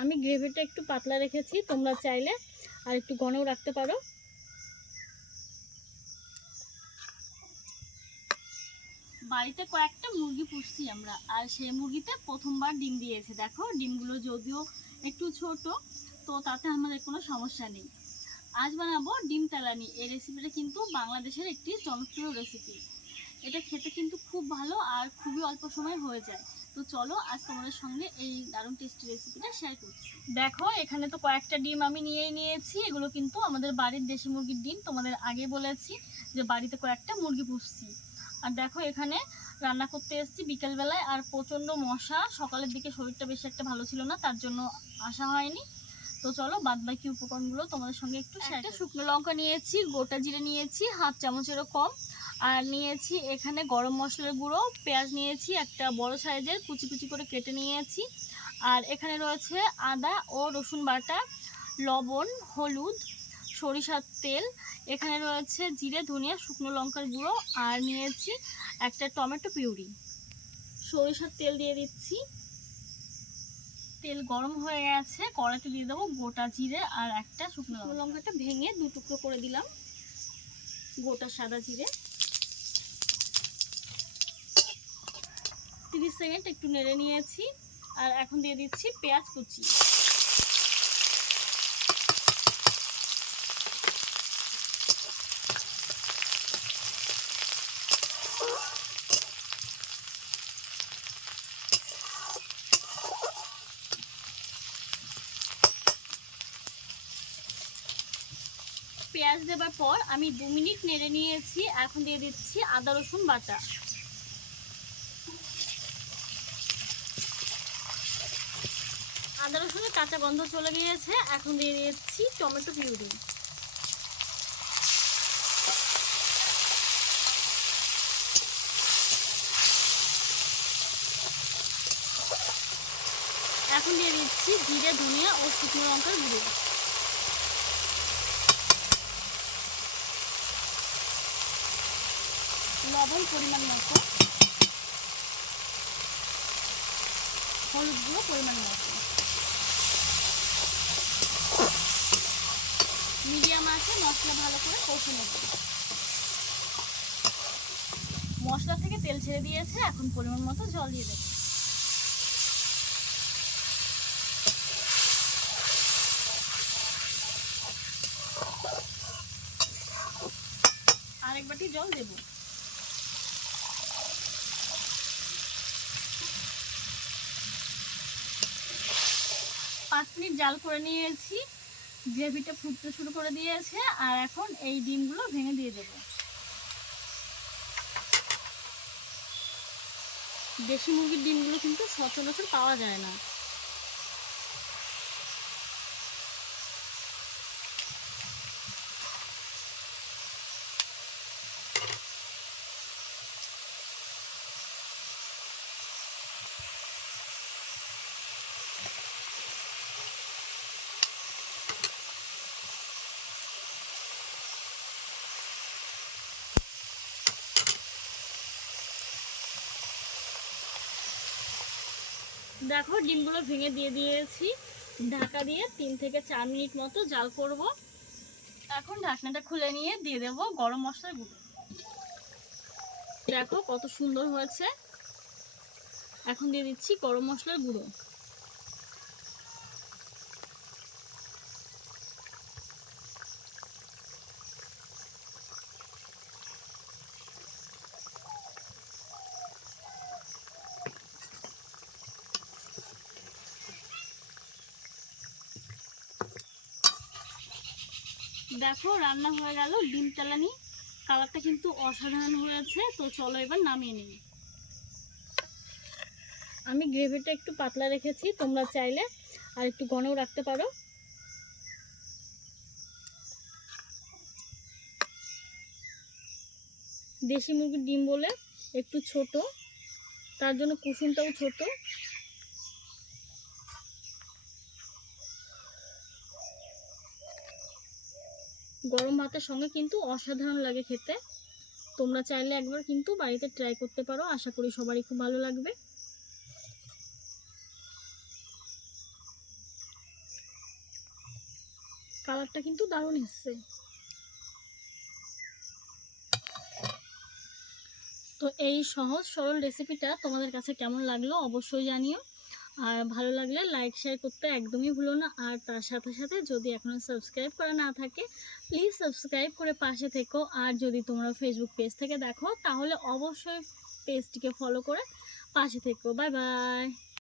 আমি গ্রেভিটা একটু পাতলা রেখেছি, তোমরা চাইলে আর একটু ঘনও রাখতে পারো। বাড়িতে কয়েকটা মুরগি পুষছি আমরা, আর সেই মুরগিতে প্রথমবার ডিম দিয়েছে। দেখো, ডিমগুলো যদিও একটু ছোট, তো তাতে আমাদের কোনো সমস্যা নেই। আজ বানাবো ডিম তেলানি। এই রেসিপিটা কিন্তু বাংলাদেশের একটি জনপ্রিয় রেসিপি এটা খেতে কিন্তু খুব ভালো আর খুবই অল্প সময় হয়ে যায়। তো চলো আজ তোমাদের সঙ্গে এই দারুণ টেস্টি রেসিপিটা শেয়ার করছি। দেখো এখানে তো কয়েকটা ডিম আমি নিয়েই নিয়েছি। এগুলো কিন্তু আমাদের বাড়ির দেশি মুরগির ডিম। তোমাদের আগে বলেছি যে বাড়িতে কয়েকটা মুরগি পুষছি। আর দেখো এখানে রান্না করতে এসেছি বিকেলবেলায়। আর প্রচণ্ড মশা। সকালের দিকে শরীরটা বেশি একটা ভালো ছিল না তার জন্য আসা হয়নি। তো চলো বাদ বাকি উপকরণগুলো তোমাদের সঙ্গে একটু একটা শুকনো লঙ্কা নিয়েছি গোটা জিরে নিয়েছি হাফ চামচেরও কম। আর নিয়েছি এখানে গরম মশলার গুঁড়ো, পেঁয়াজ নিয়েছি, একটা বড় সাইজের কুচি কুচি করে কেটে নিয়েছি। আর এখানে রয়েছে আদা ও রসুন বাটা, লবণ, হলুদ, সরিষার তেল। এখানে রয়েছে জিরে, ধনিয়া, শুকনো লঙ্কার গুঁড়ো। আর নিয়েছি একটা টমেটো পিউরি। সরিষার তেল দিয়ে দিচ্ছি। তেল গরম হয়ে গেছে, কড়াইতে দিয়ে দেবো গোটা জিরে আর একটা শুকনো লঙ্কাটা ভেঙে দু টুকরো করে দিলাম, গোটা সাদা জিরে। তিরিশ সেকেন্ড একটু নেড়ে নিয়েছি। আর এখন দিয়ে দিচ্ছি পেঁয়াজ কুচি। পেঁয়াজ দেবার পর আমি দু মিনিট নেড়ে নিয়েছি। এখন দিয়ে দিচ্ছি আদা রসুন বাটা। আদা রসুনের কাঁচা গন্ধ চলে গিয়েছে, এখন দিয়ে দিচ্ছি টমেটো পিউরি। এখন দিয়ে দিচ্ছি জিরে, ধনিয়া ও শুকনো লঙ্কার গুঁড়ো। লবণ পরিমাণ মতো। হলুদ গুঁড়ো পরিমাণ মতো। আছে, মশলা ভালো করে কষে নেব মশলা থেকে তেল ছেড়ে দিয়েছে, এখন পরিমাণ মতো জল দিয়ে দেবো। আরেক বাটি জল দেবো। পাঁচ মিনিট জাল করে নিয়েছি। গ্রেভিটা ফুটতে শুরু করে দিয়েছে, আর এখন এই ডিমগুলো ভেঙে দিয়ে দেব। দেশি মুরগির ডিমগুলো কিন্তু সচরাচর পাওয়া যায় না। দেখো, ডিমগুলো ভেঙে দিয়ে দিয়েছি। ঢাকা দিয়ে তিন থেকে চার মিনিট মতো জাল করব। এখন ঢাকনাটা খুলে নিয়ে দিয়ে দেব গরম মশলার গুঁড়ো। দেখো কত সুন্দর হয়েছে। এখন দিয়ে দিচ্ছি গরম মশলার গুঁড়ো। দেখো, রান্না হয়ে গেল, ডিম তেলানি কালারটা কিন্তু অসাধারণ হয়েছে, তো চলো এবার নামিয়ে নিই। আমি গ্রেভিটা একটু পাতলা রেখেছি, তোমরা চাইলে আর একটু ঘনও রাখতে পারো। দেশি মুরগির ডিম বলে একটু ছোট, তার জন্য কুসুমটাও ছোট। গরম ভাতের সঙ্গে কিন্তু অসাধারণ লাগে খেতে। তোমরা চাইলে একবার কিন্তু বাড়িতে ট্রাই করতে পারো। আশা করি সবারই খুব ভালো লাগবে। কালারটা কিন্তু দারুণ এসছে। তো এই সহজ সরল রেসিপিটা তোমাদের কাছে কেমন লাগল অবশ্যই জানিও। আর ভালো লাগলে লাইক শেয়ার করতে একদমই ভুলো না। আর তার সাথে সাথে যদি এখনও সাবস্ক্রাইব করা না থাকে প্লিজ সাবস্ক্রাইব করে পাশে থেকো। আর যদি তোমরা ফেসবুক পেজ থেকে দেখো, তাহলে অবশ্যই পেজটিকে ফলো করে পাশে থেকো। Bye by